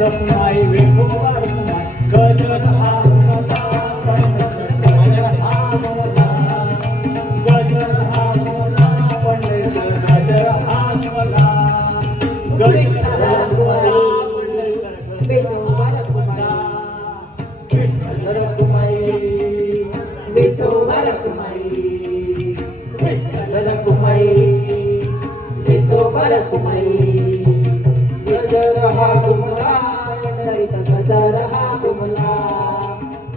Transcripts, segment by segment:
रखुमाई विठोबा रखुमाई गजर हा मला पंढरीचा गजर हा मला गजर हा मला गजर हा मला विठोबा रखुमाई विठोबा रखुमाई विठोबा रखुमाई गजर हा तुम्हाला पंढरीचा गजर हा तुम्हाला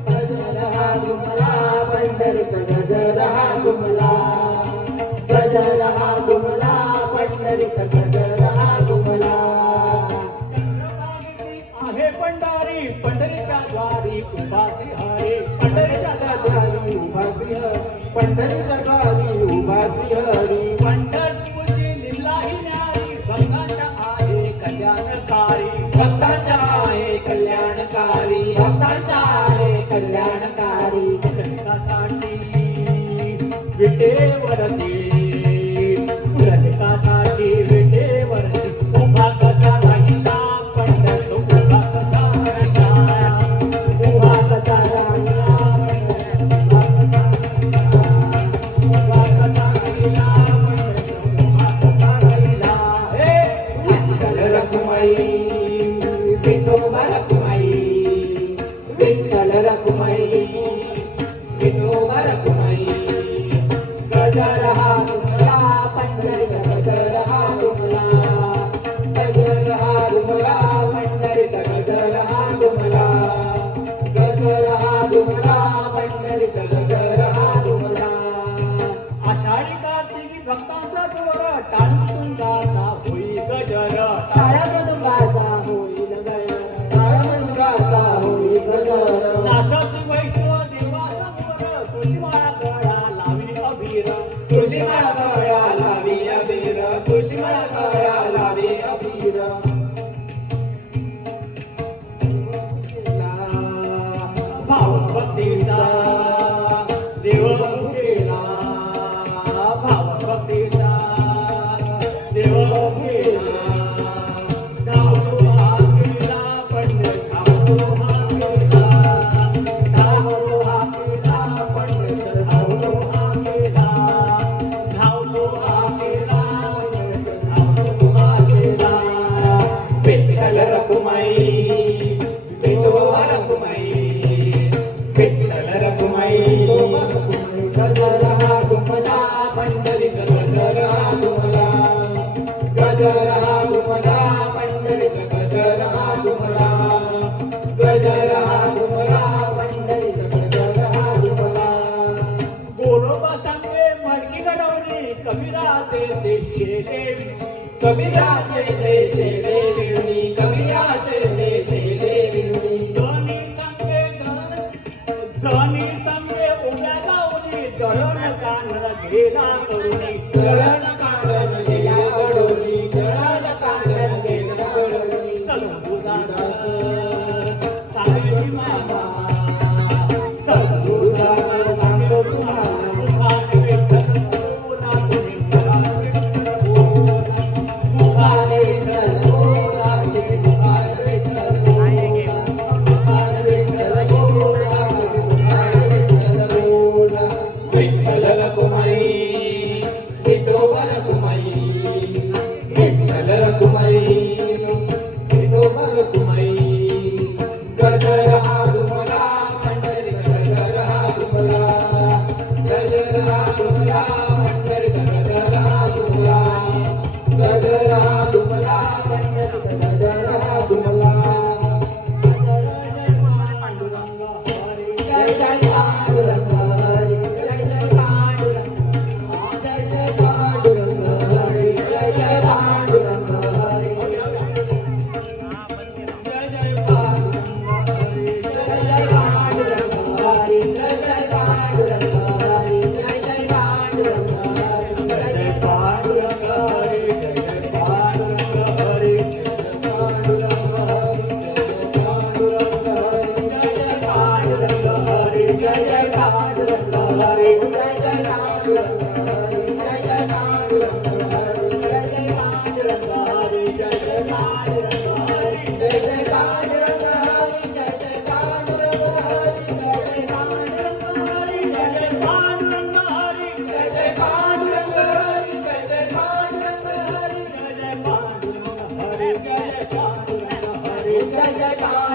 गजर हा तुम्हाला पंढरीचा गजर हा तुम्हाला गजर हा तुम्हाला पंढरीचा गजर हा तुम्हाला आहे पंढरी पंढरीच्या द्वारी उभासी हरे पंढरीच्या द्वारी उभासी हरे पंढरीच्या द्वारी उभासी हरे पंढरपूरची लीला ही न्यारी भक्तांच्या आहे कल्याणकारी भक्तांच्या आहे कल्याणकारी भक्तांच्या आहे कल्याणकारी पुरंदरासाठी विटेवरती पुरंदरासाठी विटेवरती उभा कसा राहिला पंढर उभा कसा राहिला उभा कसा राहिला उभा कसा राहिला उभा कसा राहिला हे विठ्ठल रखुमाई विठोबा रखुमाई विठ्ठल रखुमाई विठोबा रखुमाई गजर हा तुम्हाला पंढरीचा गजर हा तुम्हाला गजर हा तुम्हाला पंढरीचा गजर हा तुम्हाला गजर हा तुम्हाला पंढरीचा गजर हा तुम्हाला आषाढी कार्तिकी भक्तांचा जोर टाळमृदुंगाचा होई गजर टाळमृदुंगाचा होई गजर टाळमृदुंगाचा होई गजर नाचती वैष्णव देवाचा मोर तुळशीमाळा गळा लावी अबीर तुळशीमाळा गळा लावी अबीर तुळशीमाळा गळा लावी अबीर भाव भक्तीचा देव केला भाव भक्तीचा देव केला धावतो हा केला पंडित धावतो हा केला धावतो हा केला पंडित धावतो हा केला धावतो हा केला पंडित धावतो हा केला विठ्ठल रखुमाई विठोबा रखुमाई विठ्ठल रखुमाई गजर हा तुम्हाला पंढरीचा गजर हा तुम्हाला गजर हा तुम्हाला पंढरीचा गजर हा तुम्हाला गजर हा तुम्हाला पंढरीचा गजर हा तुम्हाला गोरोबा सांगे मडकी घडवली कबीराचे देशे देवी कबीराचे देशे देवी कबीराचे देशे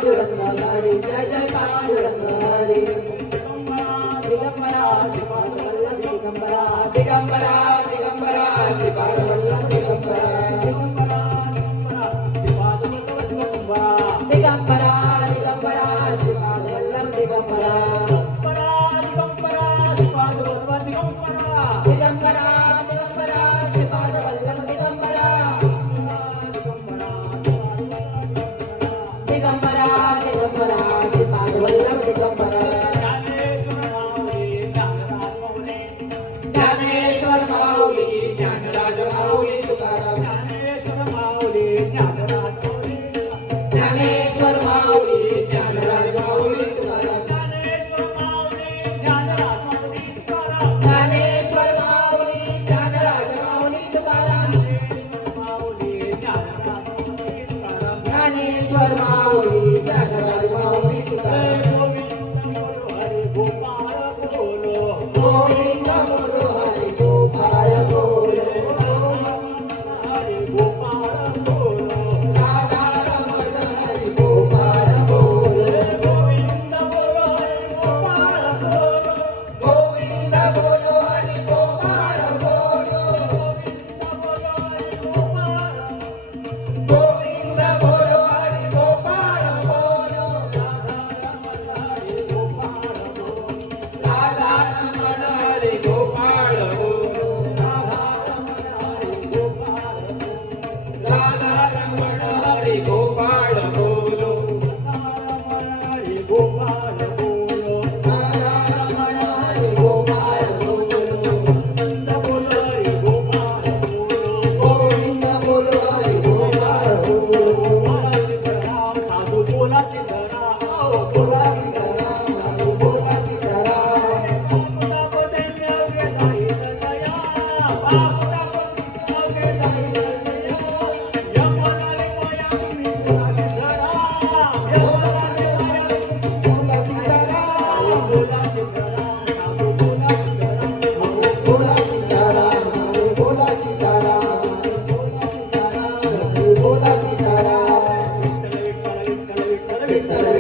पांडुरंग हरी जय जय पांडुरंग हरी दिगंबरा श्रीपाद वल्लभ दिगंबरा दिगंबरा दिगंबरा श्रीपाद वल्लभ दिगंबरा दिगंबरा दिगंबरा श्रीपाद वल्लभ दिगंबरा दिगंबरा दिगंबरा श्रीपाद वल्लभ दिगंबरा दिगंबरा दिगंबरा श्रीपाद वल्लभ दिगंबरा ज्ञानेश्वर माऊली ज्ञानराज माऊली तुकाराम ज्ञानेश्वर माऊली ज्ञानराज माऊली तुकाराम ज्ञानेश्वर माऊली ज्ञानराज माऊली तुकाराम ज्ञानेश्वर माऊली ज्ञानराज माऊली तुकाराम गोविंद बोलो हरि गोपाल बोलो राधा रमण हरि गोपाल बोलो गोविंद बोलो हरि गोपाल बोलो गोविंद बोलो हरि गोपाल बोलो राधा रमण हरि गोपाल बोलो राधा रमण हरि गोपाल बोलो राधा रमण हरि गोपाल बोलो गोविंद बोलो हरि गोपाल बोलो बोला सीताराम बोला सीताराम बोला सीताराम बोला सीताराम बोला सीताराम विठ्ठल